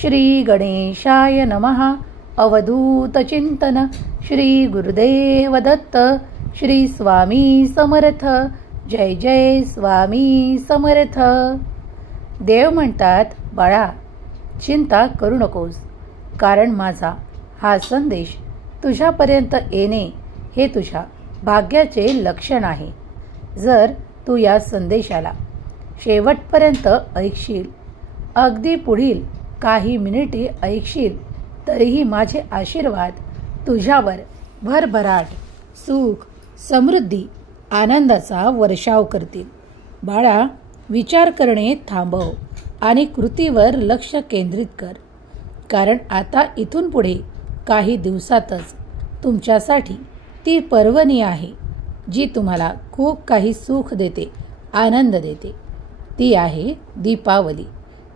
श्री गणेशाय नमः. अवधूत चिंतन. श्री गुरुदेव दत्त. श्री स्वामी समर्थ. जय जय स्वामी समर्थ. देव म्हणतात, बाळा चिंता करू नकोस, कारण माझा हा संदेश तुझ्यापर्यंत येणे हे तुझ्या भाग्याचे लक्षण आहे. जर तू या संदेशाला शेवटपर्यंत ऐकशील, अगदी पुढील काही मिनिटे ऐकशील, तरीही माझे आशीर्वाद तुझ्यावर भरभराट, सुख, समृद्धी, आनंदाचा वर्षाव करतील. बाळा, विचार करणे थांबव आणि कृतीवर लक्ष केंद्रित कर, कारण आता इथून पुढे काही दिवसातच तुमच्यासाठी ती पर्वणी आहे जी तुम्हाला खूप काही सुख देते, आनंद देते. ती आहे दीपावली.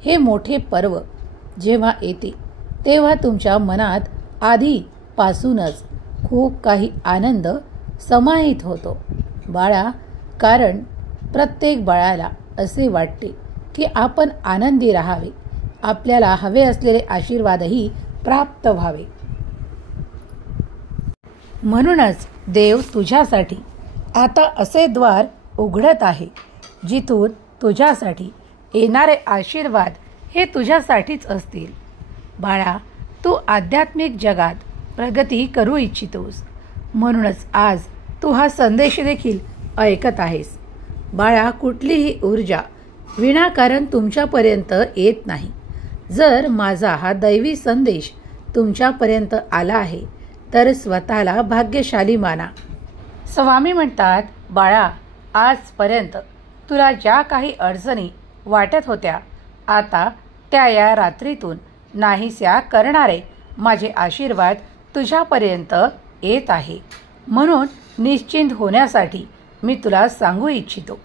हे मोठे पर्व जेव्हा येते तेव्हा तुमच्या मनात आधीपासूनच खूप काही आनंद समाहित होतो. बाळा, कारण प्रत्येक बाळाला असे वाटते की आपण आनंदी राहावे, आपल्याला हवे असलेले आशीर्वादही प्राप्त व्हावे. म्हणूनच देव तुझ्यासाठी आता असे द्वार उघडत आहे जिथून तुझ्यासाठी येणारे आशीर्वाद हे तुझ्यासाठीच असतील. बाळा, तू आध्यात्मिक जगात प्रगती करू इच्छितोस, म्हणूनच आज तू हा संदेश देखील ऐकत आहेस. बाळा, कुठलीही ऊर्जा विनाकारण तुमच्यापर्यंत येत नाही. जर माझा हा दैवी संदेश तुमच्यापर्यंत आला आहे तर स्वतःला भाग्यशाली माना. स्वामी म्हणतात, बाळा, आजपर्यंत तुला ज्या काही अडचणी वाटत होत्या, आता त्या या रात्रीतून नाहीशा करणारे माझे आशीर्वाद तुझ्यापर्यंत येत आहे. म्हणून निश्चिंत होण्यासाठी मी तुला सांगू इच्छितो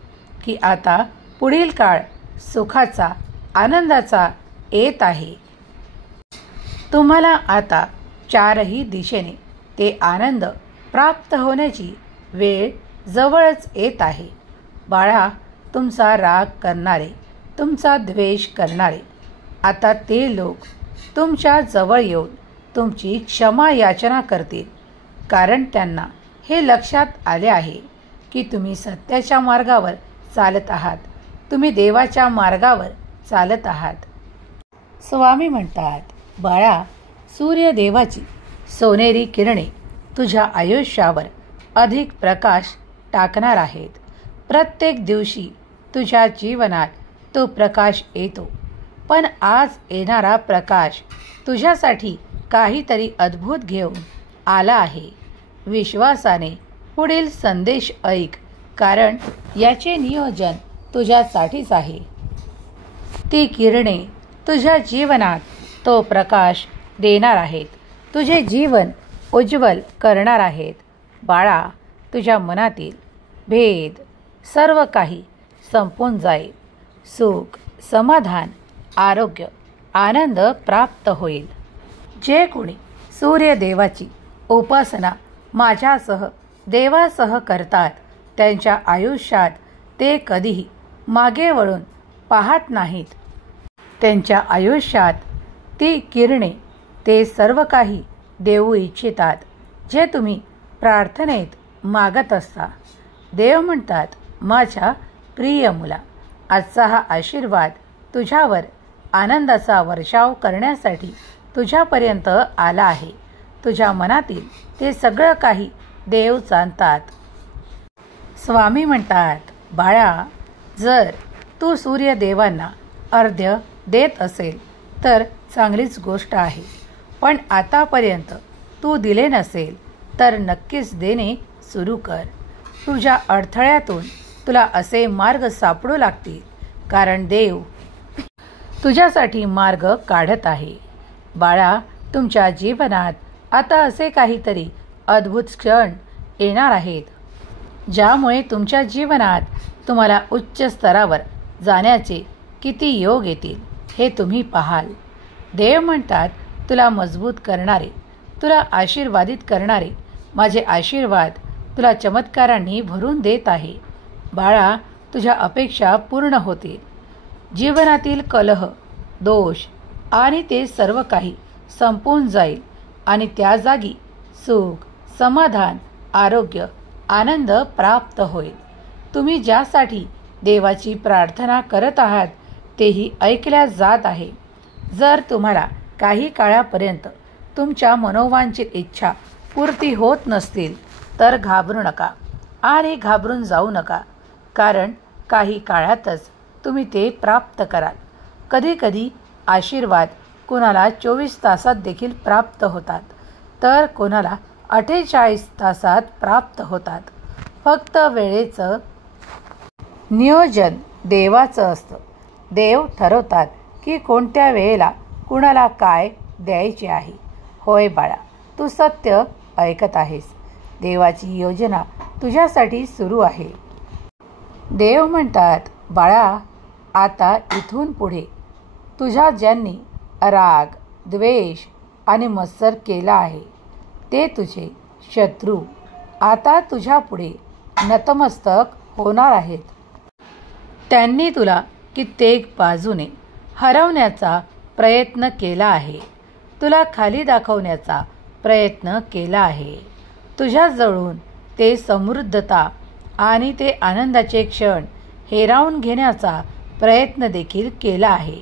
की आता पुढील काळ सुखाचा, आनंदाचा येत आहे. तुम्हाला आता चारही दिशेने ते आनंद प्राप्त होण्याची वेळ जवळच येत आहे. बाळा, तुमचा राग करणारे, तुमचा द्वेष करणारे, आता ते लोक तुमच्या जवळ येऊन तुमची क्षमा याचना करतील, कारण त्यांना हे लक्षात आले आहे की तुम्ही सत्याच्या मार्गावर चालत आहात, तुम्ही देवाच्या मार्गावर चालत आहात. स्वामी म्हणतात, बाळा, सूर्यदेवाची सोनेरी किरणे तुझ्या आयुष्यावर अधिक प्रकाश टाकणार आहेत. प्रत्येक दिवशी तुझ्या जीवनात तो प्रकाश येतो, पण आज येणारा प्रकाश तुझ्यासाठी काहीतरी अद्भुत घेऊन आला आहे. विश्वासाने पुढील संदेश ऐक, कारण याचे नियोजन तुझ्यासाठीच आहे. ती किरणे तुझ्या जीवनात तो प्रकाश देणार आहेत, तुझे जीवन उज्ज्वल करणार आहेत. बाळा, तुझ्या मनातील भेद सर्व काही संपून जाईल. सुख, समाधान, आरोग्य, आनंद प्राप्त होईल. जे कोणी सूर्यदेवाची उपासना माझ्यासह, देवासह करतात, त्यांच्या आयुष्यात ते कधीही मागे वळून पाहत नाहीत. त्यांच्या आयुष्यात ती किरणे ते सर्व काही देऊ इच्छितात जे तुम्ही प्रार्थनेत मागत असता. देव म्हणतात, माझ्या प्रिय मुला, आजचा हा आशीर्वाद तुझ्यावर आनंदाचा वर्षाव करण्यासाठी तुझ्यापर्यंत आला आहे. तुझ्या मनातील ते सगळं काही देव जाणतात. स्वामी म्हणतात, बाळा, जर तू सूर्यदेवांना अर्घ्य देत असेल तर चांगलीच गोष्ट आहे, पण आतापर्यंत तू दिले नसेल तर नक्कीच देणे सुरू कर. तुझ्या अडथळ्यातून तुला असे मार्ग सापडू लागतील, कारण देव तुझ्यासाठी मार्ग काढत आहे. बाळा, तुमच्या जीवनात आता असे काहीतरी अद्भुत क्षण येणार आहेत ज्यामुळे तुमच्या जीवनात तुम्हाला उच्च स्तरावर जाण्याचे किती योग येतील हे तुम्ही पाहाल. देव म्हणतात, तुला मजबूत करणारे, तुला आशीर्वादित करणारे माझे आशीर्वाद तुला चमत्कारांनी भरून देत आहे. बाळा, तुझ्या अपेक्षा पूर्ण होतील. जीवनातील कलह, दोष, आणि ते सर्व काही संपून जाईल आणि त्या जागी सुख, समाधान, आरोग्य, आनंद प्राप्त होईल. तुम्ही ज्यासाठी देवाची प्रार्थना करत आहात तेही ऐकल्या जात आहे. जर तुम्हाला काही काळापर्यंत तुमच्या मनोवांछित इच्छा पूर्ती होत नसतील तर घाबरू नका आणि घाबरून जाऊ नका, कारण काही काळातच तुम्ही ते प्राप्त कराल. कधीकधी आशीर्वाद कोणाला 24 तासात देखील प्राप्त होतात, तर कोणाला 48 तासात प्राप्त होतात. फक्त वेळेचं नियोजन देवाचं असतं. देव ठरवतात की कोणत्या वेळेला कुणाला काय द्यायचे आहे. होय बाळा, तू सत्य ऐकत आहेस. देवाची योजना तुझ्यासाठी सुरू आहे. देव म्हणतात, बाळा, आता इथून पुढे तुझ्या ज्यांनी राग, द्वेष आणि मत्सर केला आहे ते तुझे शत्रू आता तुझ्या पुढे नतमस्तक होणार आहेत. त्यांनी तुला कित्येक बाजूने हरवण्याचा प्रयत्न केला आहे. तुला खाली दाखवण्याचा प्रयत्न केला आहे. तुझ्याजवळून ते समृद्धता आणि ते आनंदाचे क्षण हिरावून घेण्याचा प्रयत्न देखील केला आहे.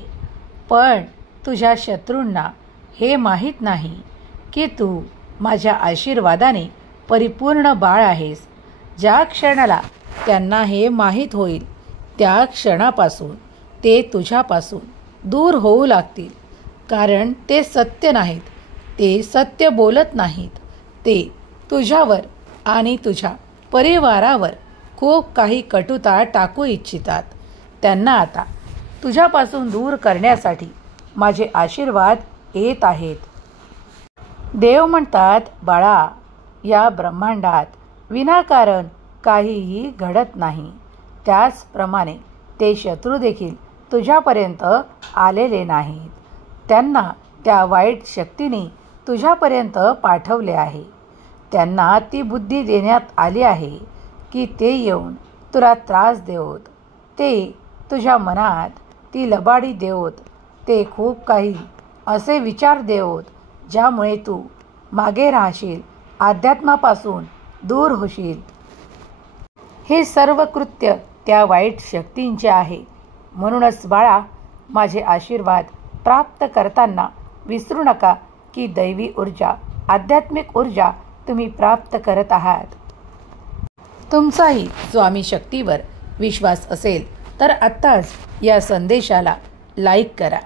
पण तुझ्या शत्रूंना हे माहीत नाही की तू माझ्या आशीर्वादाने परिपूर्ण बाळ आहेस. ज्या क्षणाला त्यांना हे माहीत होईल त्या क्षणापासून ते तुझ्यापासून दूर होऊ लागतील, कारण ते सत्य नाहीत. ते सत्य बोलत नाहीत. ते तुझ्यावर आणि तुझ्या परिवारावर खूप काही कटुता टाकू इच्छितात. त्यांना आता तुझ्यापासून दूर करण्यासाठी माझे आशीर्वाद येत आहेत. देव म्हणतात, बाळा, या ब्रह्मांडात विनाकारण काहीही घडत नाही. त्याचप्रमाणे ते शत्रू देखील तुझ्यापर्यंत आलेले नाहीत. त्यांना त्या वाईट शक्तीने तुझ्यापर्यंत पाठवले आहे. त्यांना ती बुद्धी देण्यात आली आहे की ते येऊन तुला त्रास देवोत. ते तुझ्या मनात ती लबाडी देवोत. ते खूप काही असे विचार देवोत ज्यामुळे तू मागे राहशील, अध्यात्मापासून दूर होशील. हे सर्व कृत्य त्या वाईट शक्तींचे आहे. म्हणूनच बाळा, माझे आशीर्वाद प्राप्त करताना विसरू नका की दैवी ऊर्जा, आध्यात्मिक ऊर्जा तुम्ही प्राप्त करत आहात. तुमचाही स्वामी शक्तीवर विश्वास असेल तर आत्ताच या संदेशाला लाईक करा.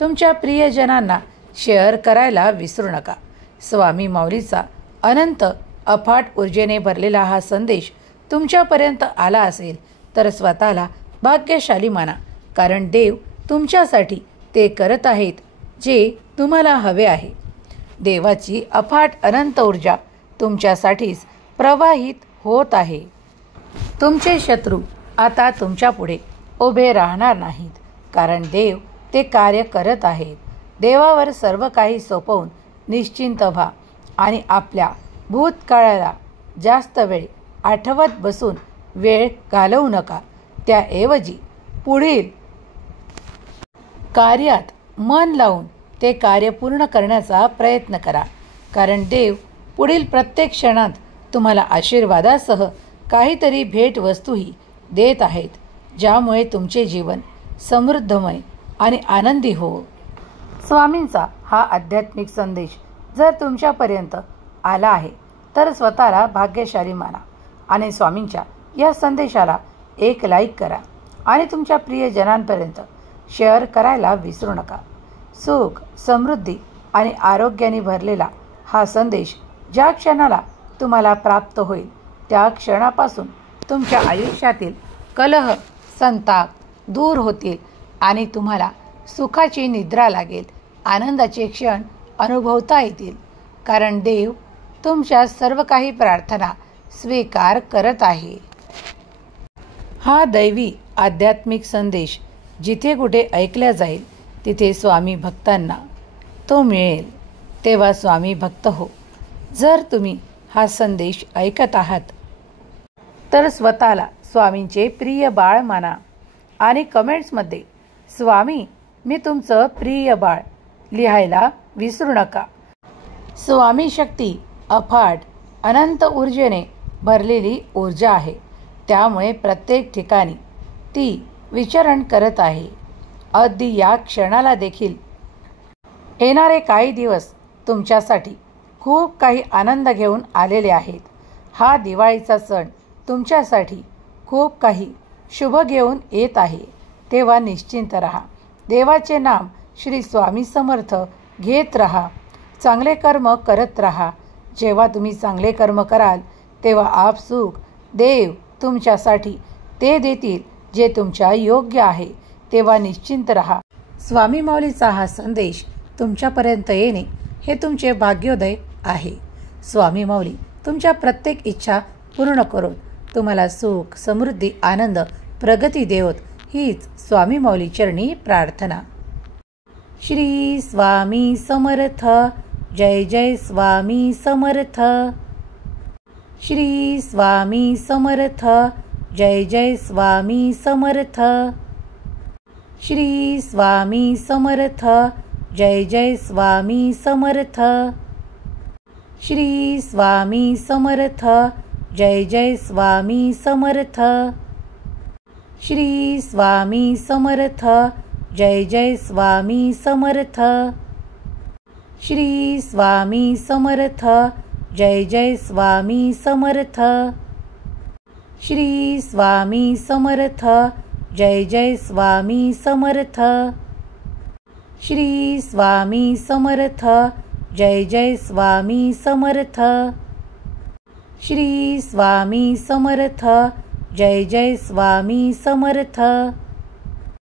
तुमच्या प्रियजनांना शेअर करायला विसरू नका. स्वामी माऊलीचा अनंत अफाट ऊर्जेने भरलेला हा संदेश तुमच्यापर्यंत आला असेल तर स्वतःला भाग्यशाली माना, कारण देव तुमच्यासाठी ते करत आहेत जे तुम्हाला हवे आहे. देवाची अफाट अनंत ऊर्जा तुमच्यासाठीच प्रवाहित होत आहे. तुमचे शत्रू आता तुमच्या पुढे उभे राहणार नाहीत, कारण देव ते कार्य करत आहेत. देवावर सर्व काही सोपवून निश्चिंत व्हा आणि आपल्या भूतकाळाला जास्त वेळ आठवत बसून वेळ घालवू नका. त्याऐवजी पुढील कार्यात मन लावून ते कार्य पूर्ण करण्याचा प्रयत्न करा, कारण देव पुढील प्रत्येक क्षणात तुम्हाला आशीर्वादासह काहीतरी भेटवस्तूही देत आहेत, ज्यामुळे तुमचे जीवन समृद्धमय आणि आनंदी हो. स्वामींचा हा आध्यात्मिक संदेश जर तुमच्यापर्यंत आला आहे तर स्वतःला भाग्यशाली माना आणि स्वामींच्या या संदेशाला एक लाईक करा आणि तुमच्या प्रियजनांपर्यंत शेअर करायला विसरू नका. सुख, समृद्धी आणि आरोग्याने भरलेला हा संदेश ज्या क्षणाला तुम्हाला प्राप्त होईल त्या क्षणापासून तुमच्या आयुष्यातील कलह, संताप दूर होतील आणि तुम्हाला सुखाची निद्रा लागेल. आनंदाचे क्षण अनुभवता येतील, कारण देव तुमच्या सर्व काही प्रार्थना स्वीकार करत आहे. हा दैवी आध्यात्मिक संदेश जिथे कुठे ऐकला जाईल तिथे स्वामी भक्तांना तो मिळेल. तेव्हा स्वामी भक्त हो. जर तुम्ही हा संदेश ऐकत आहात तर स्वतःला स्वामींचे प्रिय बाळ माना आणि कमेंट्समध्ये स्वामी मी तुमचं प्रिय बाळ लिहायला विसरू नका. स्वामी शक्ती अफाट अनंत ऊर्जेने भरलेली ऊर्जा आहे. त्यामुळे प्रत्येक ठिकाणी ती विचरण करत आहे. अगदी या क्षणाला देखील येणारे काही दिवस तुमच्यासाठी खूप काही आनंद घेऊन आलेले आहेत. हा दिवाळीचा सण तुमच्यासाठी खूप काही शुभ घेऊन येत आहे. तेव्हा निश्चिंत राहा. देवाचे नाम श्री स्वामी समर्थ घेत राहा. चांगले कर्म करत राहा. जेव्हा तुम्ही चांगले कर्म कराल तेव्हा आपसूक देव तुमच्यासाठी ते देतील जे तुमच्या योग्य आहे. तेव्हा निश्चिंत राहा. स्वामी माऊलीचा हा संदेश तुमच्यापर्यंत येणे हे तुमचे भाग्योदय आहे. स्वामी माऊली तुमच्या प्रत्येक इच्छा पूर्ण करून तुम्हाला सुख, समृद्धी, आनंद, प्रगती देवत हीच स्वामी माऊली चरणी प्रार्थना. श्री स्वामी समर्थ. जय जय स्वामी समर्थ. श्री स्वामी समर्थ. जय जय स्वामी समर्थ. श्री स्वामी समर्थ. जय जय स्वामी समर्थ. श्री स्वामी समर्थ. जय जय स्वामी समर्थ. श्री स्वामी समर्थ. जय जय स्वामी समर्थ. श्री स्वामी समर्थ. जय जय स्वामी समर्थ. श्री स्वामी समर्थ. जय जय स्वामी समर्थ. श्री स्वामी समर्थ. जय जय स्वामी समर्थ. श्री स्वामी समर्थ. जय जय स्वामी समर्थ.